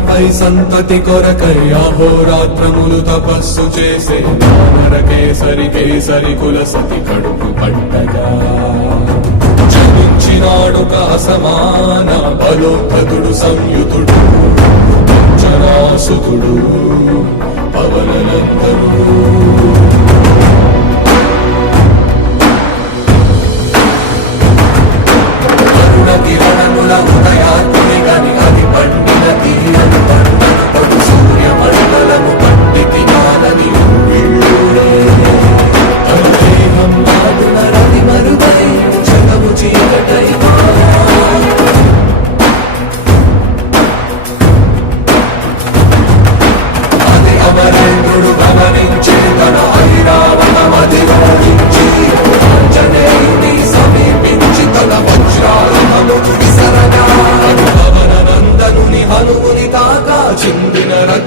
పై సంతతి కొరకై అహోరాత్రములు తపస్సు చేసే నరకేసరి కేసరి కేసరి కుల సతి కడుపు పట్టగా జనించినాడుక అసమాన బలోపతుడు సంయుతుడు అంజనాసుతుడు పవననందనుడు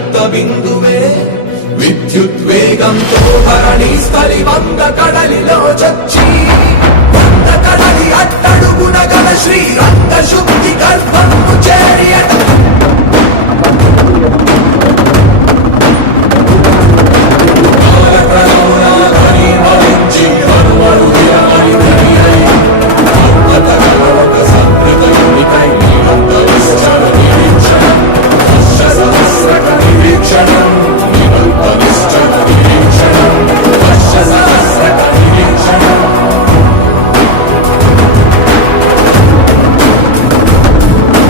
రక్త బిందువే. విద్యుద్వేగంతో భరణి స్థలి వంద కడలిలో చచ్చి.